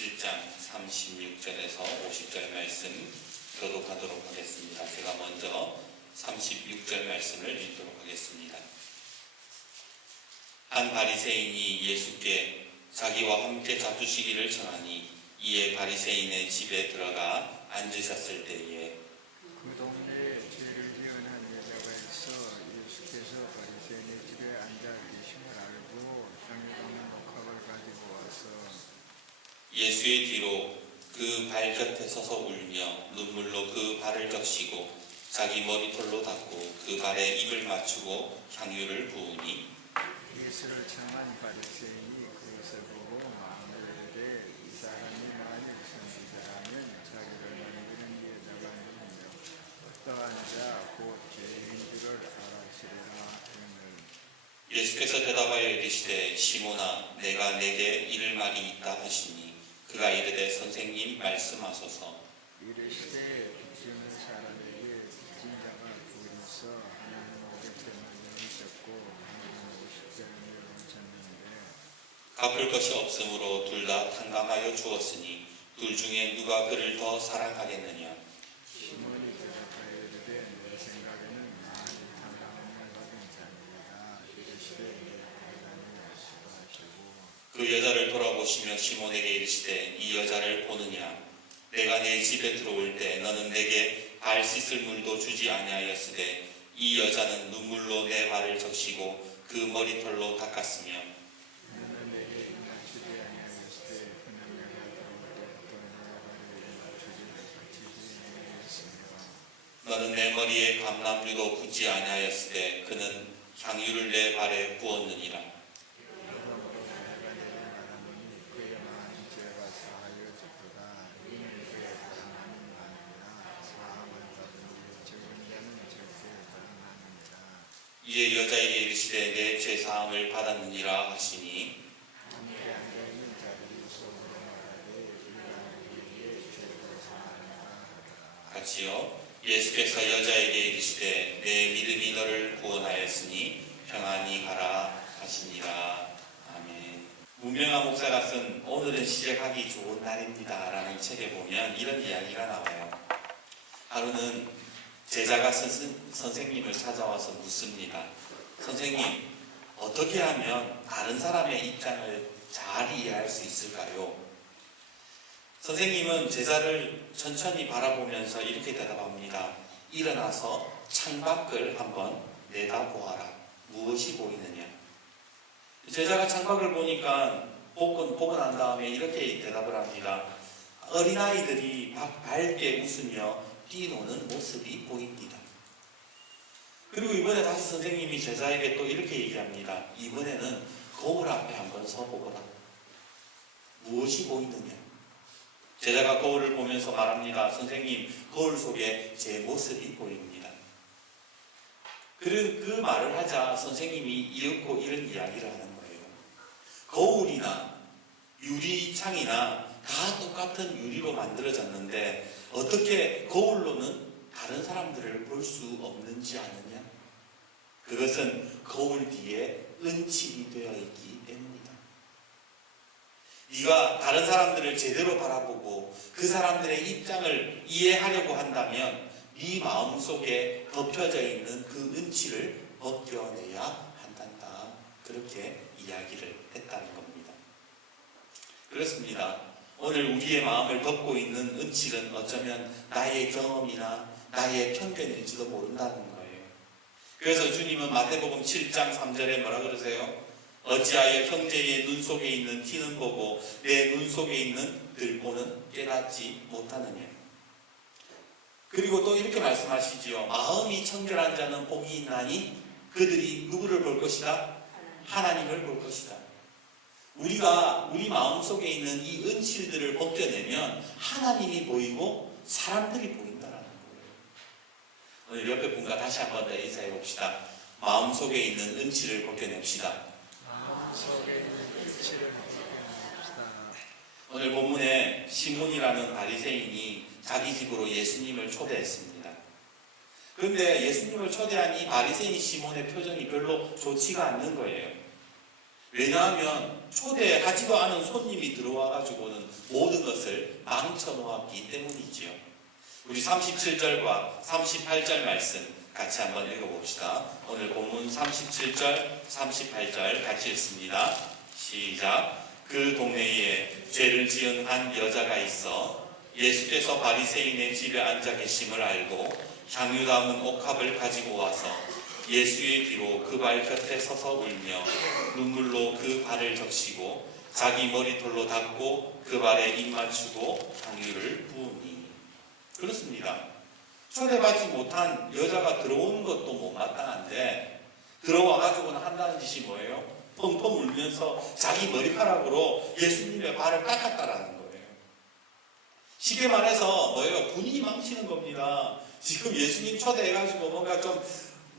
7장 36절에서 50절 말씀 교독하도록 하겠습니다. 제가 먼저 36절 말씀을 읽도록 하겠습니다. 한 바리새인이 예수께 자기와 함께 잡수시기를 청하니 이에 바리새인의 집에 들어가 앉으셨을 때에 그 동네에 죄를 지은 한 여자가 있어 예수께서 바리새인의 집에 앉아 계심을 알고 향유랑 녹합을 가지고 와서 예수의 뒤로 그 발 곁에 서서 울며 눈물로 그 발을 적시고 자기 머리털로 닦고 그 발에 입을 맞추고 향유를 부으니 예수를 청한 바리새인이 그것을 보고 마음에 이르되 이 사람이 만일 선지자라면 자기를 만드는 여자가 누구며 어떠한 자 곧 죄인 줄을 알았으리라 하거늘 예수께서 대답하여 이르시되 시몬아 내가 내게 이를 말이 있다 하시니 그가 이르되 선생님 말씀하소서. 이르시되 빚지는 사람에게 빚진 자가 두 있어 하나는 500데나리온을 졌고 하나는 50데나리온을 졌는데 갚을 것이 없으므로 둘 다 탕감하여 주었으니 둘 중에 누가 그를 더 사랑하겠느냐. 시몬이 대답하여 이르되 내 생각에는 많이 탕감함을 받은 자니라. 이르시되 내 판단이 하시고 하시고 그 여자를 돌아보시며 시몬에게 이르시되 이 여자를 보느냐. 내가 내 집에 들어올 때 너는 내게 발 씻을 물도 주지 아니하였으되 이 여자는 눈물로 내 발을 적시고 그 머리털로 닦았으며 너는 내게 일을 주지 아니하였으되 그는 내가 들어올 때부터 내 발에 일을 주지 같이 아니하였으며 너는 내 머리에 감람류도 붓지 아니하였으되 그는 향유를 내 발에 부었느니라. 여러분으로 내가 내게 말하노니 그의 많은 죄가 사하여졌도다. 이는 그의 하나님 많으니라. 사함을 받은 뒤에 적은 자는 절대 받아나느니라. 이에 여자에게 이르시되 내 죄사함을 받았느니라 하시니 하늘에 앉아있는 자들이 속으로 말하되 이는 우리의 죄를 사하느라 하더라. 같이요. 예수께서 여자에게 이르시되 내 믿음이 너를 구원하였으니 평안히 가라 하시니라. 아멘. 문명아 목사가 쓴 오늘은 시작하기 좋은 날입니다 라는 책에 보면 이런 이야기가 나와요. 하루는 제자가 선생님을 찾아와서 묻습니다. 선생님, 어떻게 하면 다른 사람의 입장을 잘 이해할 수 있을까요? 선생님은 제자를 천천히 바라보면서 이렇게 대답합니다. 일어나서 창밖을 한번 내다보아라. 무엇이 보이느냐? 제자가 창밖을 보니까 보고 난 다음에 이렇게 대답을 합니다. 어린아이들이 밝게 웃으며 뛰노는 모습이 보입니다. 그리고 이번에 다시 선생님이 제자에게 또 이렇게 얘기합니다. 이번에는 거울 앞에 한번 서보거라. 무엇이 보이느냐? 제자가 거울을 보면서 말합니다. 선생님, 거울 속에 제 모습이 보입니다. 그 말을 하자 선생님이 이윽고 이런 이야기를 하는 거예요. 거울이나 유리창이나 다 똑같은 유리로 만들어졌는데 어떻게 거울로는 다른 사람들을 볼 수 없는지 아느냐? 그것은 거울 뒤에 은칠이 되어 있기 때문이다. 네가 다른 사람들을 제대로 바라보고 그 사람들의 입장을 이해하려고 한다면 네 마음속에 덮여져 있는 그 은칠을 벗겨내야 한단다. 그렇게 이야기를 했다는 겁니다. 그렇습니다. 오늘 우리의 마음을 덮고 있는 은칠은 어쩌면 나의 경험이나 나의 편견일지도 모른다는 거예요. 그래서 주님은 마태복음 7장 3절에 뭐라 그러세요? 어찌하여 형제의 눈 속에 있는 티는 보고 내 눈 속에 있는 들보는 깨닫지 못하느냐. 그리고 또 이렇게 말씀하시지요. 마음이 청결한 자는 복이 있나니 그들이 누구를 볼 것이다? 하나님을 볼 것이다. 우리가 우리 마음속에 있는 이 은칠들을 벗겨내면 하나님이 보이고 사람들이 보인다는 거예요. 오늘 옆에 분과 다시 한번 더 인사해 봅시다. 마음속에 있는 은칠을 벗겨냅시다. 마음속에 있는 빛을 벗겨냅시다. 오늘 본문에 시몬이라는 바리새인이 자기 집으로 예수님을 초대했습니다. 그런데 예수님을 초대한 이 바리새인 시몬의 표정이 별로 좋지가 않는 거예요. 왜냐하면 초대하지도 않은 손님이 들어와가지고는 모든 것을 망쳐놓았기 때문이지요. 우리 37절과 38절 말씀 같이 한번 읽어봅시다. 오늘 본문 37절, 38절 같이 읽습니다. 시작. 그 동네에 죄를 지은 한 여자가 있어 예수께서 바리새인의 집에 앉아 계심을 알고 향유 담은 옥합을 가지고 와서 예수의 뒤로 그 발 곁에 서서 울며 눈물로 그 발을 적시고 자기 머리털로 닦고 그 발에 입 맞추고 향유를 부으니. 그렇습니다. 초대받지 못한 여자가 들어오는 것도 못마땅한데 들어와가지고는 한다는 짓이 뭐예요? 펑펑 울면서 자기 머리카락으로 예수님의 발을 닦았다라는 거예요. 쉽게 말해서 뭐예요? 분위기 망치는 겁니다. 지금 예수님 초대해가지고 뭔가 좀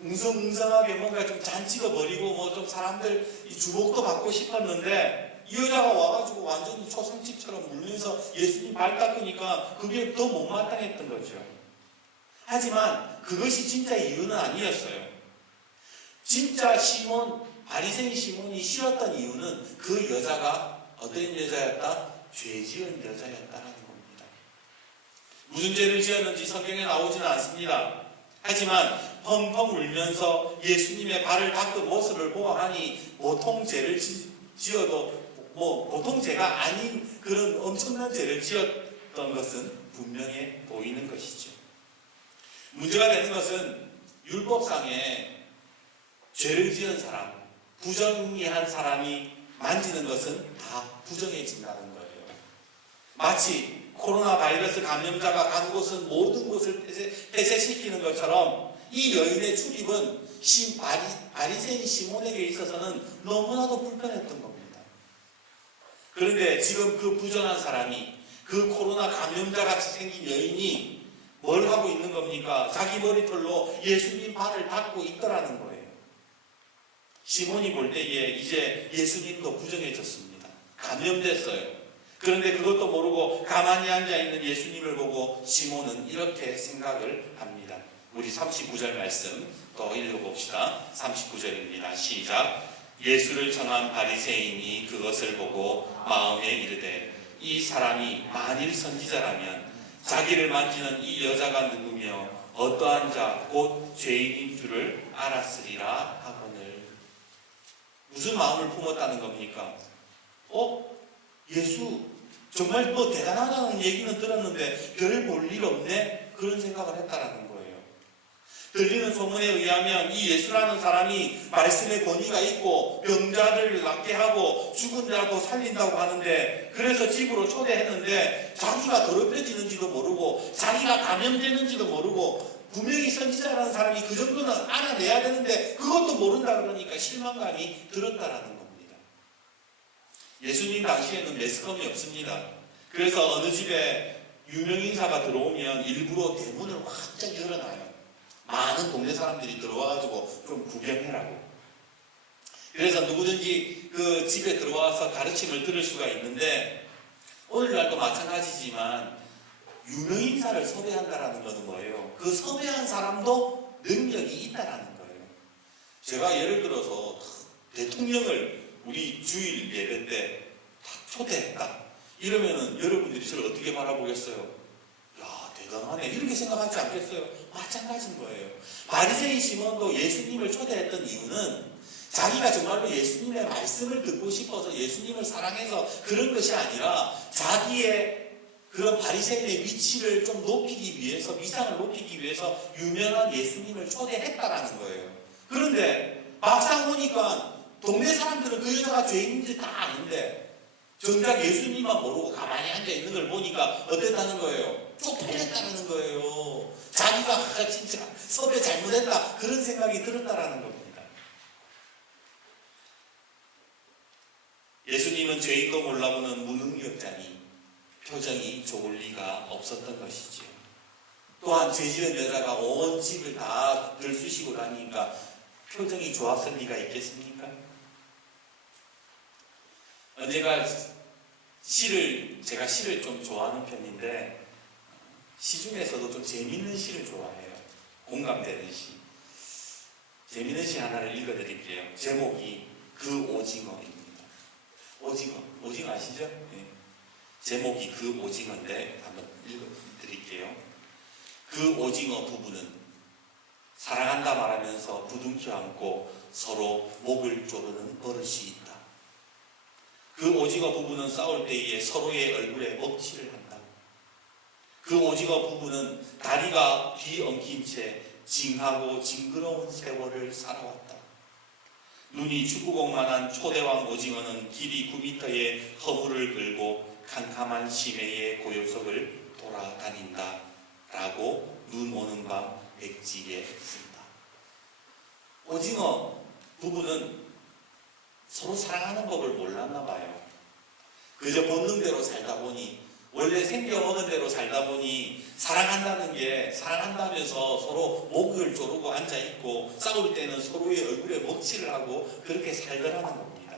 웅성웅성하게 뭔가 좀 잔치가 벌이고 뭐 좀 사람들 주목도 받고 싶었는데 이 여자가 와가지고 완전히 초상집처럼 울면서 예수님 발 닦으니까 그게 더 못마땅했던 거죠. 하지만 그것이 진짜 이유는 아니었어요. 진짜 바리새인 시몬이 싫었던 이유는 그 여자가 어떤 여자였다? 죄 지은 여자였다는 겁니다. 무슨 죄를 지었는지 성경에 나오지는 않습니다. 하지만 펑펑 울면서 예수님의 발을 닦은 모습을 보아하니 보통 죄를 지어도 보통 죄가 아닌 그런 엄청난 죄를 지었던 것은 분명해 보이는 것이죠. 문제가 되는 것은 율법상에 죄를 지은 사람, 부정한 사람이 만지는 것은 다 부정해진다는 거예요. 마치 코로나 바이러스 감염자가 간 곳은 모든 곳을 폐쇄시키는 것처럼 이 여인의 출입은 바리새인 시몬에게 있어서는 너무나도 불편했던 겁니다. 그런데 지금 그 부정한 사람이 그 코로나 감염자같이 생긴 여인이 뭘 하고 있는 겁니까? 자기 머리털로 예수님 발을 닦고 있더라는 거예요. 시몬이 볼 때에 이제 예수님도 부정해졌습니다. 감염됐어요. 그런데 그것도 모르고 가만히 앉아있는 예수님을 보고 시몬은 이렇게 생각을 합니다. 우리 39절 말씀 또 읽어봅시다. 39절입니다. 시작. 예수를 전한 바리새인이 그것을 보고 마음에 이르되 이 사람이 만일 선지자라면 자기를 만지는 이 여자가 누구며 어떠한 자 곧 죄인인 줄을 알았으리라 하거늘. 무슨 마음을 품었다는 겁니까? 예수 정말 대단하다는 얘기는 들었는데 별 볼 일 없네? 그런 생각을 했다라는 거예요. 들리는 소문에 의하면 이 예수라는 사람이 말씀의 권위가 있고 병자를 낫게 하고 죽은 자도 살린다고 하는데 그래서 집으로 초대했는데 자기가 더럽혀지는지도 모르고 자기가 감염되는지도 모르고 분명히 선지자라는 사람이 그 정도는 알아내야 되는데 그것도 모른다 그러니까 실망감이 들었다라는 겁니다. 예수님 당시에는 매스컴이 없습니다. 그래서 어느 집에 유명인사가 들어오면 일부러 대문을 활짝 열어놔요. 많은 동네 사람들이 들어와가지고 좀 구경해라고. 그래서 누구든지 그 집에 들어와서 가르침을 들을 수가 있는데 오늘날도 마찬가지지만 유명인사를 섭외한다라는 것은 뭐예요? 그 섭외한 사람도 능력이 있다라는 거예요. 제가 예를 들어서 대통령을 우리 주일 예배 때 초대했다. 이러면은 여러분들이 저를 어떻게 바라보겠어요? 야, 대단하네. 이렇게 생각하지 않겠어요? 마찬가지인 거예요. 바리새인 시몬도 예수님을 초대했던 이유는 자기가 정말로 예수님의 말씀을 듣고 싶어서 예수님을 사랑해서 그런 것이 아니라 자기의 그런 바리새인의 위치를 좀 높이기 위해서, 위상을 높이기 위해서 유명한 예수님을 초대했다라는 거예요. 그런데 막상 보니까 동네 사람들은 그 여자가 죄인인지 다 아는데 정작 예수님만 모르고 가만히 앉아있는 걸 보니까 어땠다는 거예요? 쪽팔렸다는 거예요. 자기가 진짜 섭외 잘못했다 그런 생각이 들었다라는 겁니다. 예수님은 죄인도 몰라보는 무능력자니 표정이 좋을 리가 없었던 것이지요. 또한 죄지은 여자가 온 집을 다 들쑤시고 다니니까 표정이 좋았을 리가 있겠습니까? 언제가 제가 시를 좀 좋아하는 편인데 시 중에서도 좀 재밌는 시를 좋아해요. 공감되는 시. 재밌는 시 하나를 읽어드릴게요. 제목이 그 오징어입니다. 오징어 아시죠? 예. 제목이 그 오징어인데 한번 읽어드릴게요. 그 오징어 부부는 사랑한다 말하면서 부둥켜 안고 서로 목을 조르는 버릇이 있다. 그 오징어 부부는 싸울 때에 서로의 얼굴에 먹칠을 한다. 그 오징어 부부는 다리가 뒤엉킨 채 징하고 징그러운 세월을 살아왔다. 눈이 축구공만한 초대왕 오징어는 길이 9m의 허물을 끌고 캄캄한 심해의 고요석을 돌아다닌다. 라고 눈 오는 밤 백지에 쓴다. 오징어 부부는 서로 사랑하는 법을 몰랐나 봐요. 그저 본능대로 살다 보니, 원래 생겨먹은 대로 살다 보니 사랑한다는 게 사랑한다면서 서로 목을 조르고 앉아있고 싸울 때는 서로의 얼굴에 먹칠을 하고 그렇게 살더라는 겁니다.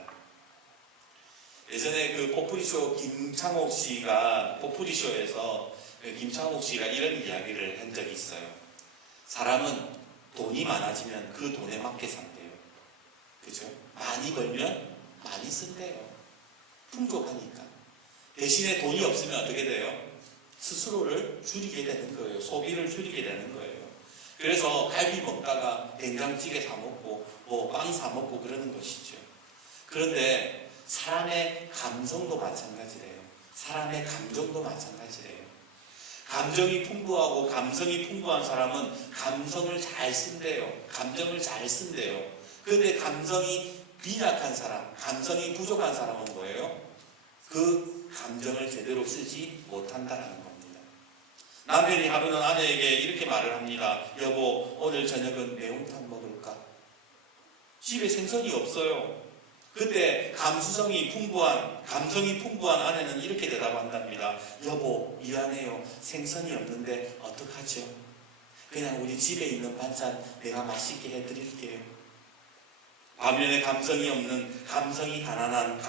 예전에 그 포프리쇼 김창옥 씨가 포프리쇼에서 김창옥 씨가 이런 이야기를 한 적이 있어요. 사람은 돈이 많아지면 그 돈에 맞게 산대요. 그죠? 많이 벌면 많이 쓴대요. 풍족하니까. 대신에 돈이 없으면 어떻게 돼요? 스스로를 줄이게 되는 거예요. 소비를 줄이게 되는 거예요. 그래서 갈비 먹다가 된장찌개 사 먹고 뭐 빵 사 먹고 그러는 것이죠. 그런데 사람의 감성도 마찬가지래요. 사람의 감정도 마찬가지래요. 감정이 풍부하고 감성이 풍부한 사람은 감성을 잘 쓴대요. 감정을 잘 쓴대요. 그런데 감성이 빈약한 사람, 감성이 부족한 사람은 뭐예요? 그 감정을 제대로 쓰지 못한다는 겁니다. 남편이 하루는 아내에게 이렇게 말을 합니다. 여보, 오늘 저녁은 매운탕 먹을까? 집에 생선이 없어요. 그때 감성이 풍부한 아내는 이렇게 대답한답니다. 여보, 미안해요. 생선이 없는데 어떡하죠? 그냥 우리 집에 있는 반찬 내가 맛있게 해드릴게요. 반면에 감성이 없는, 감정이 가난한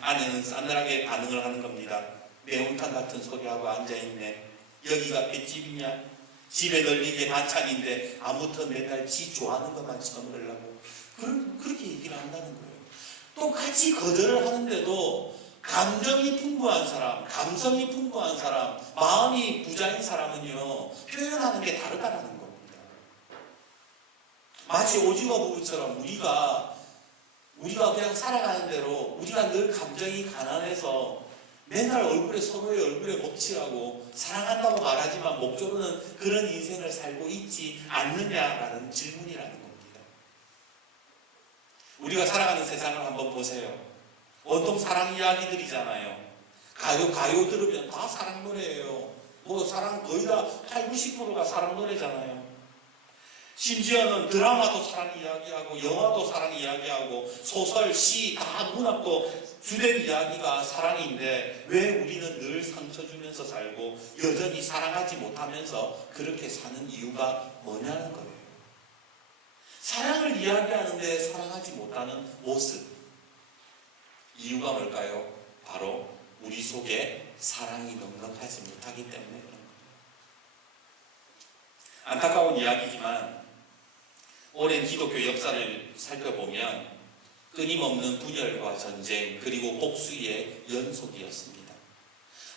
아내는 싸늘하게 반응을 하는 겁니다. 매운탕 같은 소리하고 앉아있네. 여기가 횟집이냐? 집에 널린 게 반찬인데 아무튼 맨날 지 좋아하는 것만 처먹으려고 그렇게 얘기를 한다는 거예요. 똑같이 거절을 하는데도 감정이 풍부한 사람, 감성이 풍부한 사람, 마음이 부자인 사람은요, 표현하는 게 다르다는 겁니다. 마치 오징어 부부처럼 우리가 그냥 살아가는 대로 우리가 늘 감정이 가난해서 맨날 서로의 얼굴에 먹칠하고 사랑한다고 말하지만 목 조르는 그런 인생을 살고 있지 않느냐라는 질문이라는 겁니다. 우리가 살아가는 세상을 한번 보세요. 온통 사랑 이야기들이잖아요. 가요 들으면 다 사랑 노래예요. 사랑 거의 다 80, 90%가 사랑 노래잖아요. 심지어는 드라마도 사랑 이야기하고 영화도 사랑 이야기하고 소설, 시 다 문학도 주된 이야기가 사랑인데 왜 우리는 늘 상처 주면서 살고 여전히 사랑하지 못하면서 그렇게 사는 이유가 뭐냐는 거예요. 사랑을 이야기하는데 사랑하지 못하는 모습. 이유가 뭘까요? 바로 우리 속에 사랑이 넉넉하지 못하기 때문에 그런 거예요. 안타까운 이야기지만 오랜 기독교 역사를 살펴보면 끊임없는 분열과 전쟁 그리고 복수의 연속이었습니다.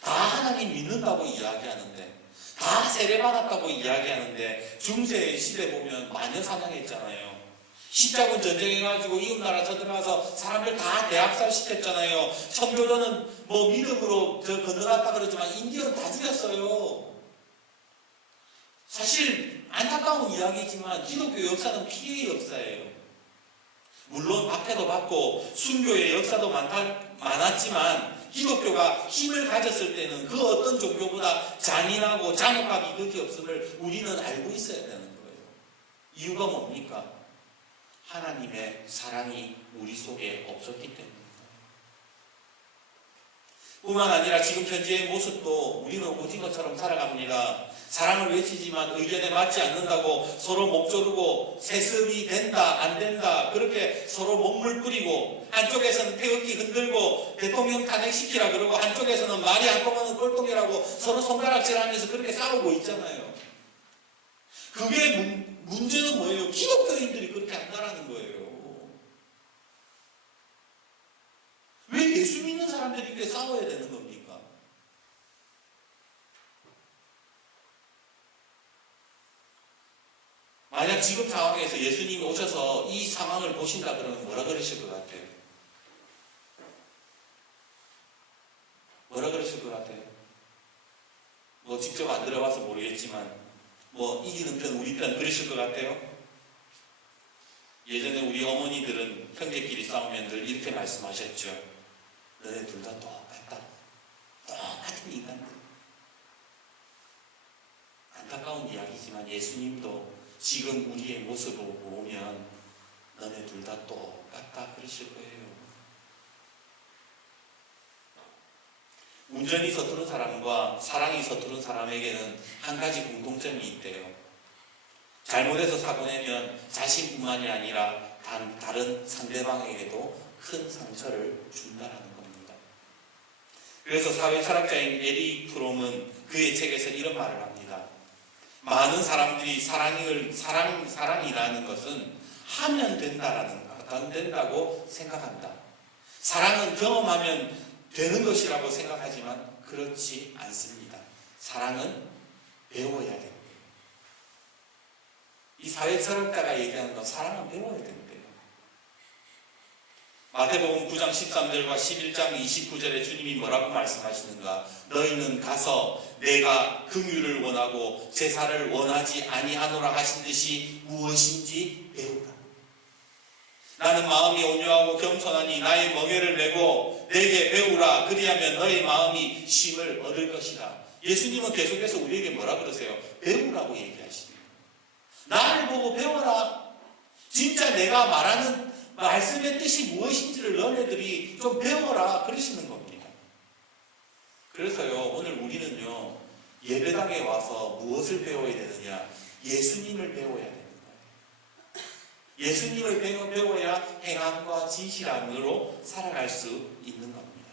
다 하나님 믿는다고 이야기하는데 다 세례받았다고 이야기하는데 중세 시대 보면 마녀 사냥했잖아요. 십자군 전쟁해가지고 이웃 나라 쳐들어가서 사람들 다 대학살 시켰잖아요. 청교도는 믿음으로 건너갔다 그러지만 인디언 다 죽였어요. 사실 안타까운 이야기지만 기독교 역사는 피해의 역사예요. 물론 박해도 받고 순교의 역사도 많았지만 기독교가 힘을 가졌을 때는 그 어떤 종교보다 잔인하고 잔혹하기 그지 없음을 우리는 알고 있어야 되는 거예요. 이유가 뭡니까? 하나님의 사랑이 우리 속에 없었기 때문입니다. 뿐만 아니라 지금 현재의 모습도 우리는 오징어처럼 살아갑니다. 사랑을 외치지만 의견에 맞지 않는다고 서로 목 조르고 세습이 된다 안 된다 그렇게 서로 몸물 뿌리고 한쪽에서는 태극기 흔들고 대통령 탄핵시키라 그러고 한쪽에서는 말이 안 통하는 꼴통이라고 서로 손가락질하면서 그렇게 싸우고 있잖아요. 그게 문제는 뭐예요? 기독교인들이 그렇게 한다라는 거예요. 왜 사람들이 이렇게 싸워야 되는 겁니까? 만약 지금 상황에서 예수님이 오셔서 이 상황을 보신다 그러면 뭐라 그러실 것 같아요? 뭐라 그러실 것 같아요? 뭐 직접 안 들어봐서 모르겠지만 뭐 이기는 편 우리 편 그러실 것 같아요? 예전에 우리 어머니들은 형제끼리 싸우면 늘 이렇게 말씀하셨죠. 너네 둘 다 똑같다. 똑같은 인간들. 안타까운 이야기지만 예수님도 지금 우리의 모습을 보면 너네 둘 다 똑같다 그러실 거예요. 운전이 서투른 사람과 사랑이 서투른 사람에게는 한 가지 공통점이 있대요. 잘못해서 사고 내면 자신뿐만이 아니라 다른 상대방에게도 큰 상처를 준다는 겁니다. 그래서 사회철학자인 에릭 프롬은 그의 책에서 이런 말을 합니다. 많은 사람들이 사랑이라는 것은 하면 된다고 생각한다. 사랑은 경험하면 되는 것이라고 생각하지만 그렇지 않습니다. 사랑은 배워야 됩니다. 이 사회철학자가 얘기하는 건 사랑은 배워야 된대요. 마태복음 9장 13절과 11장 29절에 주님이 뭐라고 말씀하시는가? 너희는 가서 내가 긍휼을 원하고 제사를 원하지 아니하노라 하신 듯이 무엇인지 배우라. 나는 마음이 온유하고 겸손하니 나의 멍에를 메고 내게 배우라. 그리하면 너의 마음이 쉼을 얻을 것이다. 예수님은 계속해서 우리에게 뭐라 그러세요? 배우라고 얘기하십니다. 나를 보고 배워라. 진짜 내가 말하는 말씀의 뜻이 무엇인지를 너네들이 좀 배워라 그러시는 겁니다. 그래서요, 오늘 우리는요, 예배당에 와서 무엇을 배워야 되느냐? 예수님을 배워야 되는 거예요. 예수님을 배워야 행함과 진실함으로 살아갈 수 있는 겁니다.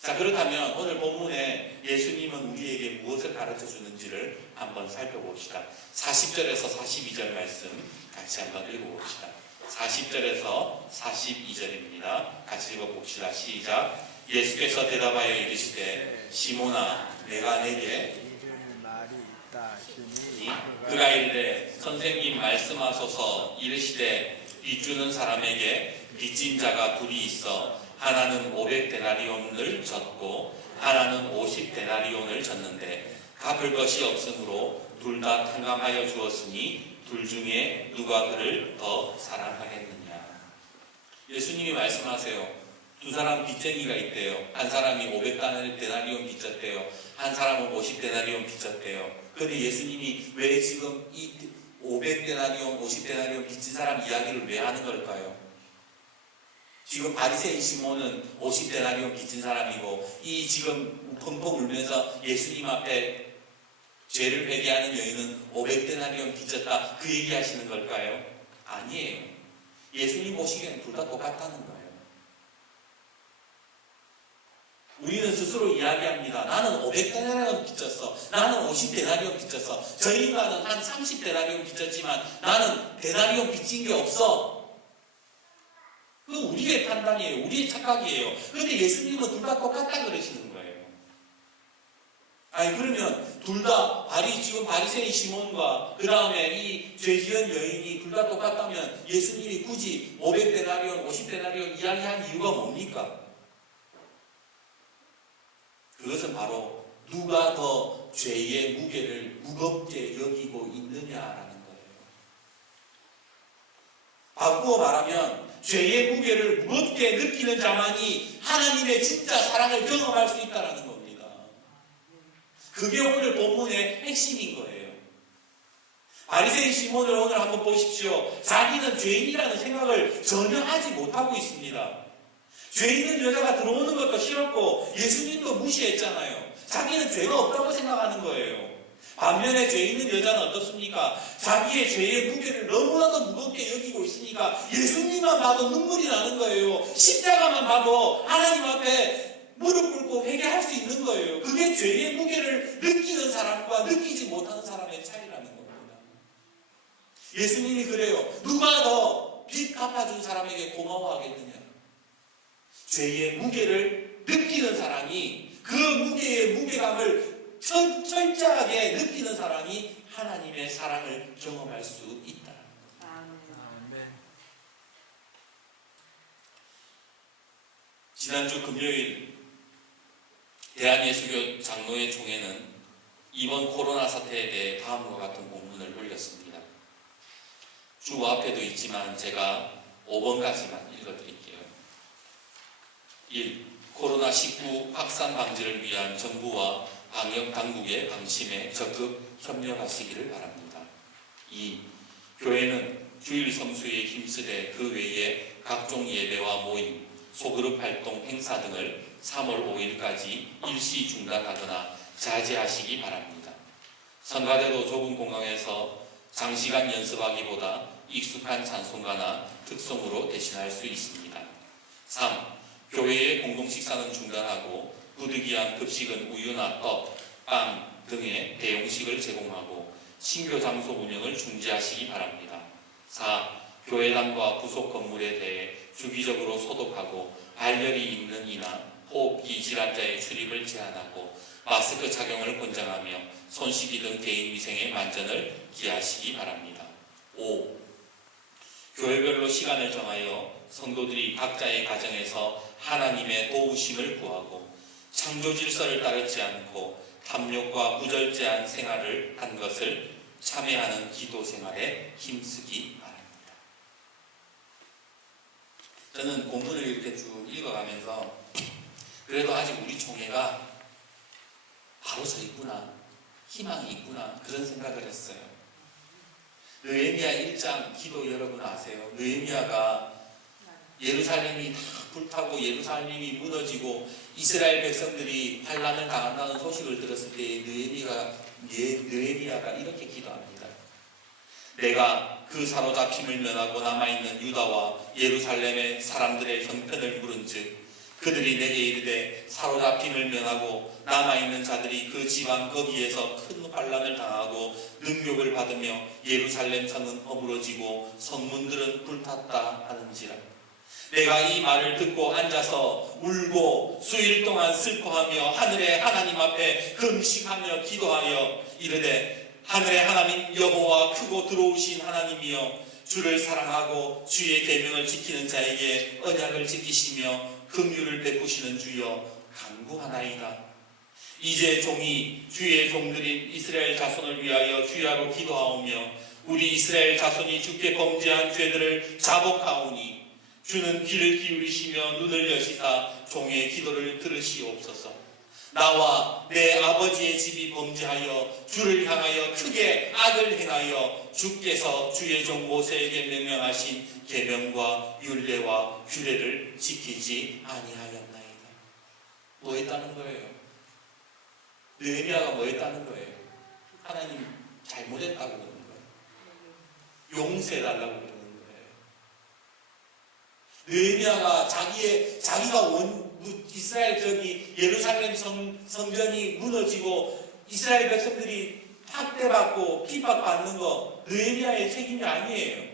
자, 그렇다면 오늘 본문에 예수님은 우리에게 무엇을 가르쳐 주는지를 한번 살펴봅시다. 40절에서 42절 말씀 같이 한번 읽어봅시다. 40절에서 42절입니다. 같이 읽어봅시다. 시작. 예수께서 대답하여 이르시되 시몬아 내가 내게 이를 말이 있다 하시니 그가 이르되 선생님 말씀하소서. 이르시되 빚주는 사람에게 빚진 자가 둘이 있어 하나는 500데나리온을 졌고 하나는 50데나리온을 졌는데 갚을 것이 없으므로 둘 다 탕감하여 주었으니 둘 중에 누가 그를 더 사랑하겠느냐. 예수님이 말씀하세요. 두 사람 빚쟁이가 있대요. 한 사람이 500데나리온 빚졌대요. 한 사람은 50데나리온 빚졌대요. 그런데 예수님이 왜 지금 이 500데나리온, 50데나리온 빚진 사람 이야기를 왜 하는 걸까요? 지금 바리새인 시몬은 50데나리온 빚진 사람이고 이 지금 펑펑 울면서 예수님 앞에 죄를 회개하는 여인은 500데나리온 빚졌다. 그 얘기하시는 걸까요? 아니에요. 예수님 보시기에는 둘 다 똑같다는 거예요. 우리는 스스로 이야기합니다. 나는 500데나리온 빚졌어. 나는 50데나리온 빚졌어. 저 인간은 한 30데나리온 빚졌지만 나는 데나리온 빚진 게 없어. 그건 우리의 판단이에요. 우리의 착각이에요. 그런데 예수님은 둘 다 똑같다 그러시는 거예요. 아니 그러면 둘 다 지금 바리새인 시몬과 그 다음에 이 죄지은 여인이 둘 다 똑같다면 예수님이 굳이 500데나리온, 50데나리온 이야기한 이유가 뭡니까? 그것은 바로 누가 더 죄의 무게를 무겁게 여기고 있느냐라는 거예요. 바꾸어 말하면 죄의 무게를 무겁게 느끼는 자만이 하나님의 진짜 사랑을 경험할 수 있다는 겁니다. 그게 오늘 본문의 핵심인 거예요. 바리새인 시몬을 오늘 한번 보십시오. 자기는 죄인이라는 생각을 전혀 하지 못하고 있습니다. 죄 있는 여자가 들어오는 것도 싫었고 예수님도 무시했잖아요. 자기는 죄가 없다고 생각하는 거예요. 반면에 죄 있는 여자는 어떻습니까? 자기의 죄의 무게를 너무나도 무겁게 여기고 있으니까 예수님만 봐도 눈물이 나는 거예요. 십자가만 봐도 하나님 앞에 무릎 꿇고 회개할 수 있는 거예요. 그게 죄의 무게를 느끼는 사람과 느끼지 못하는 사람의 차이라는 겁니다. 예수님이 그래요. 누가 더 빚 갚아준 사람에게 고마워하겠느냐? 죄의 무게를 느끼는 사람이, 그 무게의 무게감을 철저하게 느끼는 사람이 하나님의 사랑을 경험할 수 있다. 아멘. 지난주 금요일 대한예수교 장로회 총회는 이번 코로나 사태에 대해 다음과 같은 본문을 올렸습니다. 주 앞에도 있지만 제가 5번까지만 읽어드릴게요. 1. 코로나19 확산 방지를 위한 정부와 방역 당국의 방침에 적극 협력하시기를 바랍니다. 2. 교회는 주일 성수에 힘쓰되 그 외에 각종 예배와 모임, 소그룹 활동, 행사 등을 3월 5일까지 일시 중단하거나 자제하시기 바랍니다. 성가대도 좁은 공간에서 장시간 연습하기보다 익숙한 찬송가나 특송으로 대신할 수 있습니다. 3. 교회의 공동식사는 중단하고 부득이한 급식은 우유나 떡, 빵 등의 대용식을 제공하고 신교 장소 운영을 중지하시기 바랍니다. 4. 교회당과 부속 건물에 대해 주기적으로 소독하고 발열이 있는 이나 호흡기 질환자의 출입을 제한하고 마스크 착용을 권장하며 손 씻기 등 개인 위생의 만전을 기하시기 바랍니다. 5. 교회별로 시간을 정하여 성도들이 각자의 가정에서 하나님의 도우심을 구하고 창조 질서를 따르지 않고 탐욕과 무절제한 생활을 한 것을 참여하는 기도 생활에 힘쓰기 바랍니다. 저는 본문을 이렇게 쭉 읽어가면서 그래도 아직 우리 총회가 바로 서 있구나, 희망이 있구나, 그런 생각을 했어요. 느헤미야 1장 기도 여러분 아세요? 느헤미야가 예루살렘이 다 불타고 예루살렘이 무너지고 이스라엘 백성들이 환난을 당한다는 소식을 들었을 때 느헤미야가 이렇게 기도합니다. 내가 그 사로잡힘을 면하고 남아있는 유다와 예루살렘의 사람들의 형편을 물은즉 그들이 내게 이르되 사로잡힘을 면하고 남아있는 자들이 그 지방 거기에서 큰 환난을 당하고 능욕을 받으며 예루살렘 성은 허물어지고 성문들은 불탔다 하는지라. 내가 이 말을 듣고 앉아서 울고 수일 동안 슬퍼하며 하늘의 하나님 앞에 금식하며 기도하여 이르되 하늘의 하나님 여호와 크고 들어오신 하나님이여 주를 사랑하고 주의 계명을 지키는 자에게 언약을 지키시며 긍휼을 베푸시는 주여 간구하나이다. 이제 종이 주의 종들인 이스라엘 자손을 위하여 주야로 기도하오며 우리 이스라엘 자손이 주께 범죄한 죄들을 자복하오니 주는 귀를 기울이시며 눈을 여시사 종의 기도를 들으시옵소서. 나와 내 아버지의 집이 범죄하여 주를 향하여 크게 악을 행하여 주께서 주의 종 모세에게 명령하신 계명과 율례와 규례를 지키지 아니하였나이다. 뭐 했다는 거예요? 느헤미야가 뭐 했다는 거예요? 하나님 잘못했다고 그러는 거예요. 용서해달라고 그러는 거예요. 느헤미야가 자기가 이스라엘 예루살렘 성전이 무너지고 이스라엘 백성들이 학대받고 핍박받는 거 느헤미야의 책임이 아니에요.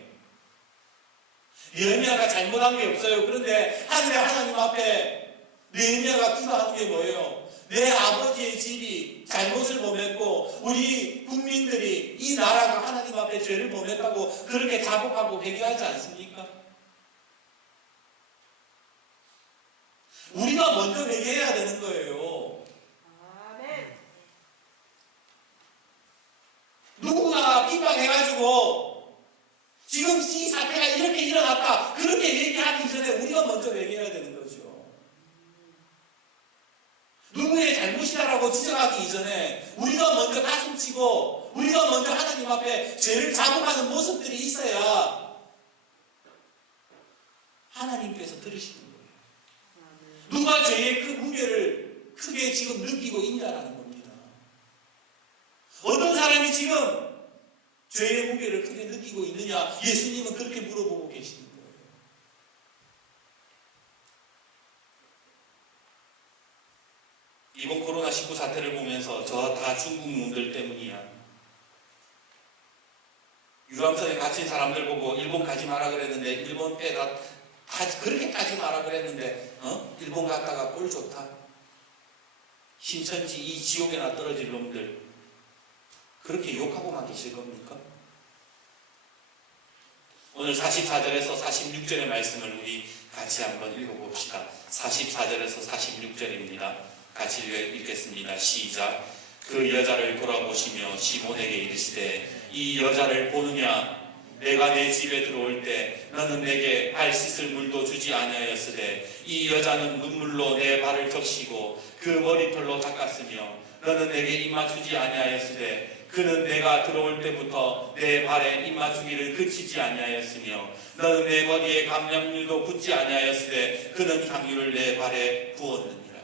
느헤미야가 잘못한 게 없어요. 그런데 하늘의 하나님 앞에 느헤미야가 기도하는 게 뭐예요? 내 아버지의 집이 잘못을 범했고 우리 국민들이 이 나라가 하나님 앞에 죄를 범했다고 그렇게 자복하고 회개하지 않습니까? 우리가 먼저 회개해야 되는 거예요. 아멘. 누구가 핍박해가지고 지금 이 사태가 이렇게 일어났다 그렇게 얘기하기 전에 우리가 먼저 회개해야 되는 거죠. 누구의 잘못이다라고 지적하기 이전에 우리가 먼저 가슴치고 우리가 먼저 하나님 앞에 죄를 자복하는 모습들이 있어야 하나님께서 들으시는 거예요. 누가 죄의 그 무게를 크게 지금 느끼고 있냐라는 겁니다. 어떤 사람이 지금 죄의 무게를 크게 느끼고 있느냐? 예수님은 그렇게 물어보고 계시는 거예요. 이번 코로나19 사태를 보면서 저 다 중국 놈들 때문이야. 유람선에 갇힌 사람들 보고 일본 가지 마라 그랬는데 일본 배가 다 그렇게 까지 마라 그랬는데 일본 갔다가 꼴 좋다. 신천지 이 지옥에나 떨어질 놈들 그렇게 욕하고만 계실 겁니까? 오늘 44절에서 46절의 말씀을 우리 같이 한번 읽어봅시다. 44절에서 46절입니다. 같이 읽겠습니다. 시작. 그 여자를 돌아보시며 시몬에게 이르시되 이 여자를 보느냐? 내가 내 집에 들어올 때 너는 내게 발 씻을 물도 주지 아니하였으되 이 여자는 눈물로 내 발을 적시고 그 머리털로 닦았으며 너는 내게 입 맞추지 아니하였으되 그는 내가 들어올 때부터 내 발에 입 맞추기를 그치지 아니하였으며 너는 내 머리에 감람유도 붓지 아니하였으되 그는 향유를 내 발에 부었느니라.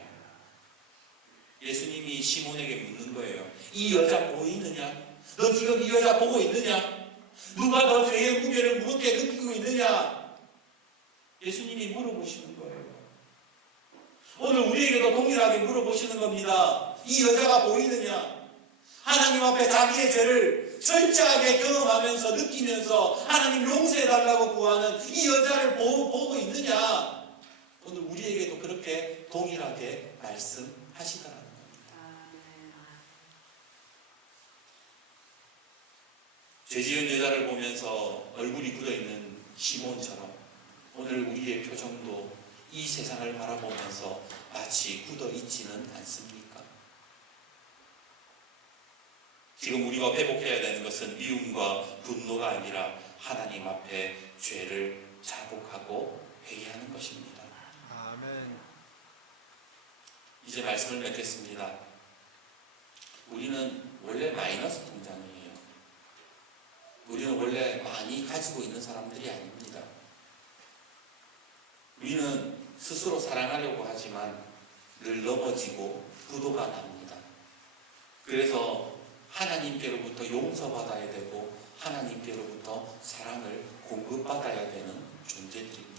예수님이 시몬에게 묻는 거예요. 이 여자 보이느냐? 너 지금 이 여자 보고 있느냐? 누가 너 죄의 무게를 무겁게 느끼고 있느냐? 예수님이 물어보시는 거예요. 오늘 우리에게도 동일하게 물어보시는 겁니다. 이 여자가 보이느냐? 하나님 앞에 자기의 죄를 철저하게 경험하면서 느끼면서 하나님 용서해달라고 구하는 이 여자를 보고 있느냐? 오늘 우리에게도 그렇게 동일하게 말씀하시더라고요. 죄지은 여자를 보면서 얼굴이 굳어있는 시몬처럼 오늘 우리의 표정도 이 세상을 바라보면서 마치 굳어있지는 않습니까? 지금 우리가 회복해야 되는 것은 미움과 분노가 아니라 하나님 앞에 죄를 자복하고 회개하는 것입니다. 아멘. 이제 말씀을 맺겠습니다. 우리는 원래 마이너스 통장이에요. 우리는 원래 많이 가지고 있는 사람들이 아닙니다. 우리는 스스로 사랑하려고 하지만 늘 넘어지고 부도가 납니다. 그래서 하나님께로부터 용서받아야 되고 하나님께로부터 사랑을 공급받아야 되는 존재들입니다.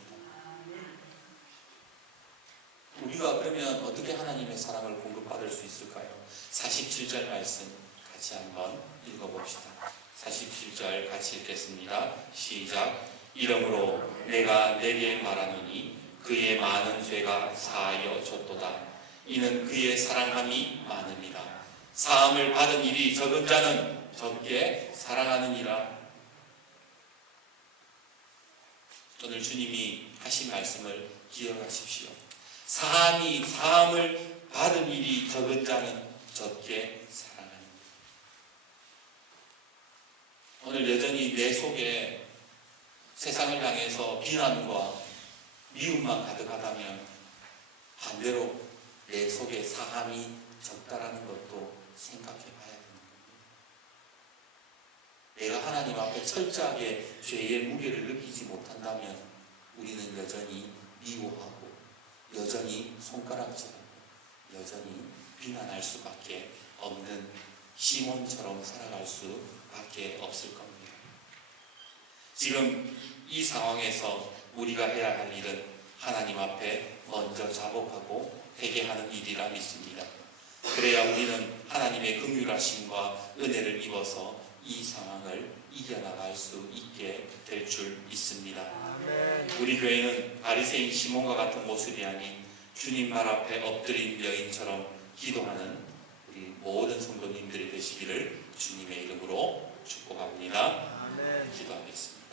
우리가 그러면 어떻게 하나님의 사랑을 공급받을 수 있을까요? 47절 말씀 같이 한번 읽어봅시다. 47절 같이 읽겠습니다. 시작. 이러므로 내가 내게 말하노니 그의 많은 죄가 사하여졌도다. 이는 그의 사랑함이 많음이라. 사함을 받은 일이 적은 자는 적게 사랑하느니라. 오늘 주님이 하신 말씀을 기억하십시오. 사함을 받은 일이 적은 자는 적게 사랑하느니라. 오늘 여전히 내 속에 세상을 향해서 비난과 미움만 가득하다면 반대로 내 속에 사함이 적다라는 것도 생각해 봐야 됩니다. 내가 하나님 앞에 철저하게 죄의 무게를 느끼지 못한다면 우리는 여전히 미워하고 여전히 손가락질하고 여전히 비난할 수밖에 없는 시몬처럼 살아갈 수밖에 없을 겁니다. 지금 이 상황에서 우리가 해야 할 일은 하나님 앞에 먼저 자복하고 회개하는 일이라 믿습니다. 그래야 우리는 하나님의 긍휼하심과 은혜를 입어서 이 상황을 이겨나갈 수 있게 될 줄 믿습니다. 아멘. 우리 교회는 바리새인 시몬과 같은 모습이 아닌 주님 발 앞에 엎드린 여인처럼 기도하는 우리 모든 성도님들이 되시기를 주님의 이름으로 축복합니다. 아멘. 기도하겠습니다.